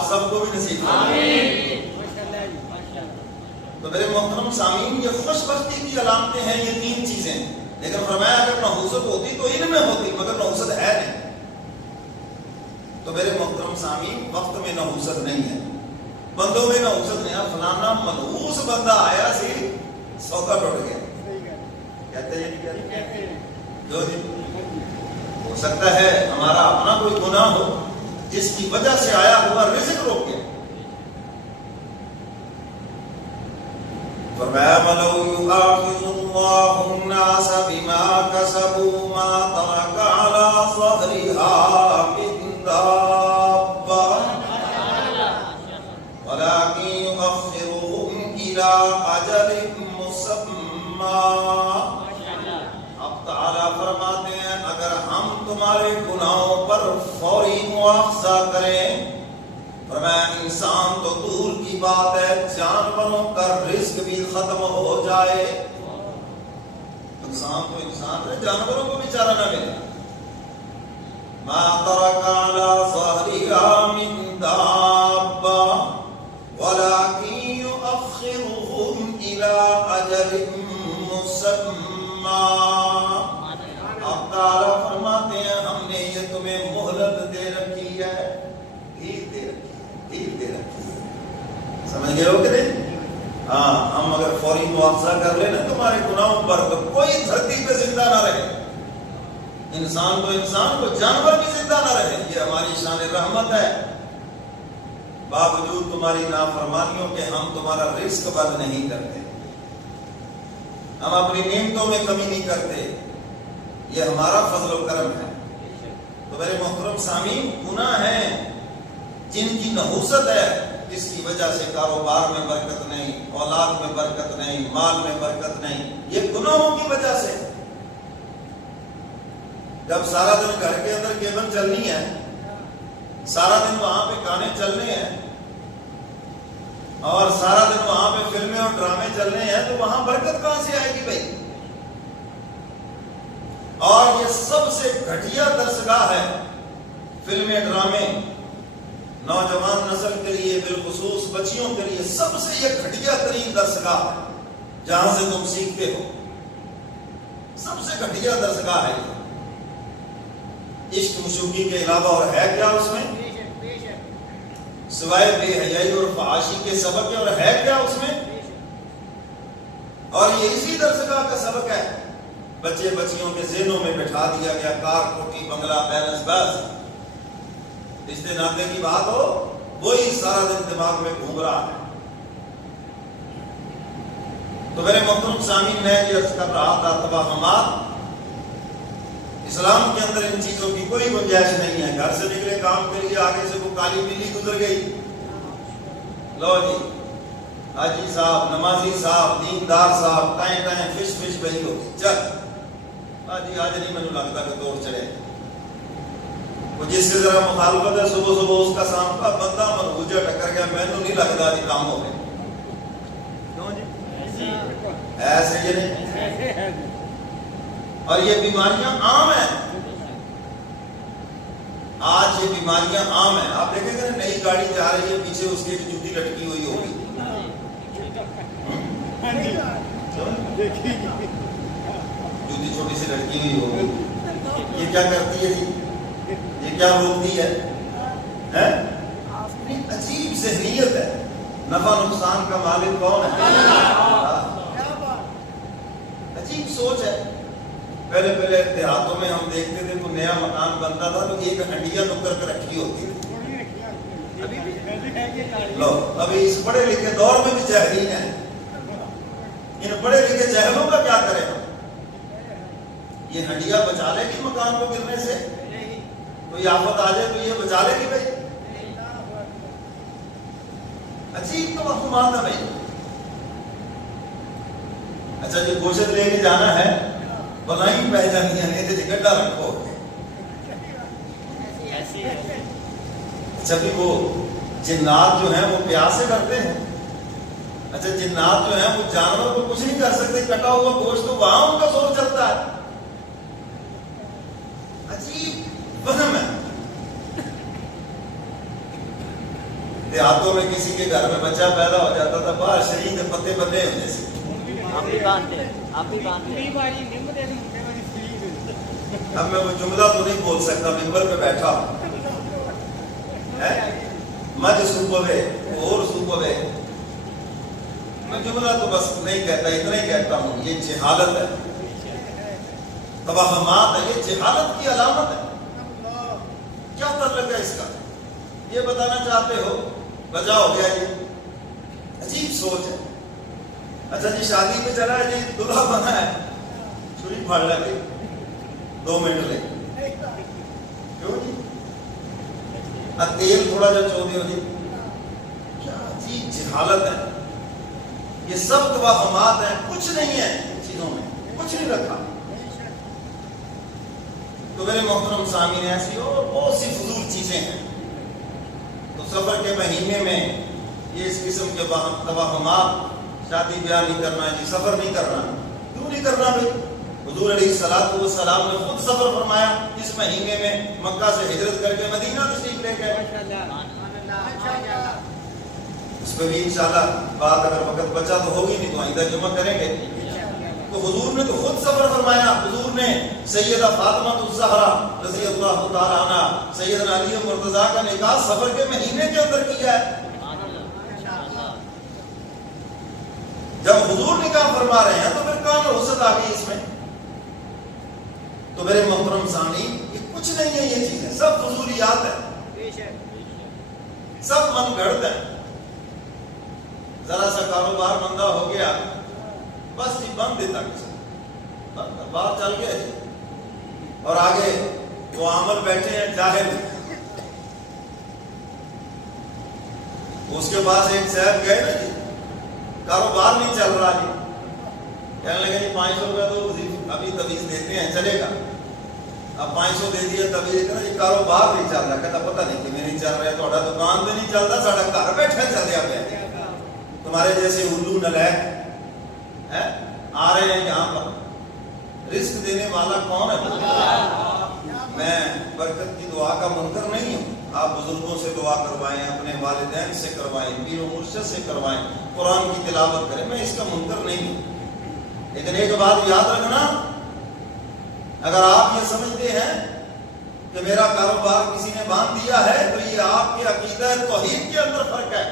آپ سب کو بھی نصیب فرمائے۔ تو میرے محترم سامعین، یہ خوش بختی کی علامتیں ہیں یہ تین چیزیں، لیکن فرمایا اگر نحوست ہوتی تو علم میں ہوتی، مگر نحوست ہے نہیں۔ تو میرے محترم سامعین، وقت میں نحوست نہیں ہے، بندوں میں نحوست نہیں ہے۔ فلانا منحوس بندہ آیا سی سودا ٹوٹ گیا، کہتے ہیں نہیں کہتے؟ جو جی ہو سکتا ہے ہمارا اپنا کوئی گناہ ہو جس کی وجہ سے آیا ہوا رزق روک گیا۔ فرمایا وَلَوْ يُؤَاخِذُ اللَّهُ النَّاسَ بِمَا كَسَبُوا مَا تَرَكَ عَلَى ظَهْرِهَا مِن دَابَّةٍ وَلَكِنْ يُؤَخِّرُهُمْ إِلَى أَجَلٍ مُّسَمًّى۔ اب تعالیٰ فرماتے ہیں اگر ہم تمہارے گناہوں پر فوری مواخذہ کریں، فرمایا انسان تو دور کی بات ہے، جانوروں کا رزق بھی ختم ہو جائے، انسان تو انسان ہے، جانوروں کو بیچارہ نہ ملے۔ ما ترک علی ظہرها من دابہ ولکن یؤخرهم الی اجل مسمى۔ اب تعالیٰ فرماتے ہیں ہم نے یہ تمہیں مہلت دے رکھی ہے، ڈھیل دے رکھی ہے، سمجھ گئے ہو کہ نہیں؟ ہاں، ہم اگر فوری مواخذہ کر لیں نا تمہارے گناہوں پر تو کوئی دھرتی پہ زندہ نہ رہے، انسان تو انسان کو، جانور بھی زندہ نہ رہے، یہ ہماری شان رحمت ہے۔ باوجود تمہاری نافرمانیوں کے ہم تمہارا رزق بند نہیں کرتے، ہم اپنی نعمتوں میں کمی نہیں کرتے، یہ ہمارا فضل و کرم ہے۔ تو میرے محترم سامعین، گناہ ہیں جن کی نحوست ہے، اس کی وجہ سے کاروبار میں برکت نہیں، اولاد میں برکت نہیں، مال میں برکت نہیں، یہ گناہوں کی وجہ سے۔ جب سارا دن گھر کے اندر کیبل چلنی ہے، سارا دن وہاں پہ گانے چلنے ہیں، اور سارا دن وہاں پہ فلمیں اور ڈرامے چلنے ہیں، تو وہاں برکت کہاں سے آئے گی بھائی؟ اور یہ سب سے گھٹیا درسگاہ ہے، فلمیں ڈرامے، نوجوان نسل کے لیے، بالخصوص بچیوں کے لیے سب سے یہ گھٹیا ترین درسگاہ ہے جہاں سے تم سیکھتے ہو، سب سے گھٹیا درسگاہ ہے یہ۔ عشق مشوقی کے علاوہ اور ہے کیا اس میں سوائے بے حیائی اور فحاشی کے سبق ہے، اور ہے کیا اس میں؟ اور یہ اسی درسگاہ کا سبق ہے، بچے بچیوں کے ذہنوں میں بٹھا دیا گیا، کار کوٹی بنگلہ پیلس، بس رشتے ناطے کی بات ہو وہی سارا دن دماغ میں گھوم رہا ہے۔ تو میرے محترم سامعین، میں یہ عرض کر رہا تھا توہمات، اسلام کے اندر ان چیزوں کی کوئی گنجائش نہیں ہے۔ گھر سے نکلے کام کے لیے، آگے سے وہ کالی بلی گزر گئی، لو جی حاجی صاحب، نمازی صاحب، دیندار صاحب، ٹائیں ٹائیں فش بہی ہوگی، چل جی آج نہیں مجھے لگتا کہ دوڑ چڑھے۔ وہ جس سے ذرا مخالفت ہے، صبح صبح اس کا سام کا بندہ مرغوجہ ٹکر گیا، میں تو نہیں لگتا جی کام ہو گئے، کیوں جی ایسے یہ نہیں۔ اور یہ بیماریاں عام ہیں، آج یہ بیماریاں عام ہیں۔ آپ دیکھیں گے نئی گاڑی جا رہی ہے، پیچھے اس کی جوتی لٹکی ہوئی ہوگی، جوتی چھوٹی سی لٹکی ہوئی ہوگی، یہ کیا کرتی ہے جی؟ یہ کیا روکتی ہے؟ عجیب ذہنیت ہے، نفع نقصان کا مالک کون ہے؟ عجیب سوچ ہے۔ پہلے دیہاتوں میں ہم دیکھتے تھے کوئی نیا مکان بنتا تھا تو ایک ہنڈیا نکر کے رکھی ہوتی تھی۔ لو ابھی اس پڑھے لکھے دور میں بھی جاہلین ہیں، ان پڑھے لکھے جاہلوں کا کیا کرے ہم؟ یہ ہنڈیا بچا لے گی مکان کو گرنے سے؟ کوئی آفت آ جائے تو یہ بچا لے گی بھائی؟ عجیب توہمات ہے بھائی۔ اچھا جی گوشت لے کے جانا ہے، بنائی پہ جاتی ہیں، نہیں تو گڈھا رکھو۔ اچھا بھی وہ جنات جو ہیں وہ پیاس سے ڈرتے ہیں؟ اچھا جنات جو ہیں وہ جانور کو کچھ نہیں کر سکتے، کٹا ہوا گوشت تو وہاں ان کا زور چلتا ہے۔ عجیب وہم ہے۔ دیہاتوں میں کسی کے گھر میں بچہ پیدا ہو جاتا تھا باہر شہید کے پتے بنے ہوتے سے اب میں وہ جملہ تو نہیں بول سکتا، ممبر پہ بیٹھا ہوں مجھ صوبے اور صوبے، میں جملہ تو بس نہیں کہتا، اتنا ہی کہتا ہوں یہ جہالت ہے، توہمات ہے، یہ جہالت کی علامت ہے۔ کیا تعلق ہے اس کا؟ یہ بتانا چاہتے ہو بجا ہو گیا، یہ عجیب سوچ ہے۔ اچھا جی شادی میں چلا ہے جی، دلہا بنا ہے، چھری پھاڑ لگی 2 منٹ لے کیوں جی؟ تیل تھوڑا جا چودی ہو جی، کیا عجیب جہالت ہے۔ یہ سب توہمات ہیں، کچھ نہیں ہے ان چیزوں میں، کچھ نہیں رکھا۔ تو میرے محترم سامعین ایسی اور بہت سی فضول چیزیں ہیں۔ تو سفر کے مہینے میں یہ اس قسم کے توہمات، شادی بیاہ نہیں کرنا ہے جی، سفر نہیں کرنا، کیوں نہیں کرنا بھائی؟ حضور علیہ الصلوۃ والسلام نے خود سفر فرمایا اس مہینے میں، مکہ سے ہجرت کر کے مدینہ تشریف لے گئے۔ اس پہ بھی انشاءاللہ بات اگر وقت بچا تو ہوگی، نہیں تو آئندہ جمعہ کریں گے۔ تو حضور نے تو خود سفر فرمایا، حضور نے سیدہ فاطمہ الزہرا رضی اللہ تعالی عنہ، سیدنا علی مرتضیٰ کا نکاح سفر کے مہینے کے اندر کیا ہے۔ جب حضور نکاح فرما رہے ہیں تو پھر کہاں رخصت آ گئی اس میں؟ تو میرے محترم سامعین یہ کچھ نہیں ہے، یہ چیزیں سب فضولیات ہیں، سب من گھڑت ہیں۔ ذرا سا کاروبار مندہ ہو گیا بس جی بند دیتا کسی باہر چل گیا جی، اور آگے وہ عامل بیٹھے ہیں جاہل، اس کے پاس ایک صاحب گئے نا جی، کاروبار نہیں چل رہا جی، کہنے لگے جی 500 روپے تو ابھی تویز دیتے ہیں چلے گا، اب 500 دے دیا تویز نا جی، کاروبار نہیں چل رہا، کہتا پتہ نہیں کہ نہیں چل رہا، تھوڑا دکان تو نہیں چلتا، ساڑھا گھر بیٹھا چلیا پہ، تمہارے جیسے الو نلائق آ رہے ہیں یہاں پر، رزق دینے والا کون ہے؟ میں برکت کی دعا کا منکر نہیں ہوں، آپ بزرگوں سے دعا کروائیں، اپنے والدین سے کروائیں، پیر و مرشد سے کروائیں، قرآن کی تلاوت کریں، میں اس کا منکر نہیں ہوں، لیکن ایک بات یاد رکھنا، اگر آپ یہ سمجھتے ہیں کہ میرا کاروبار کسی نے باندھ دیا ہے تو یہ آپ کے عقیدہ توحید کے اندر فرق ہے۔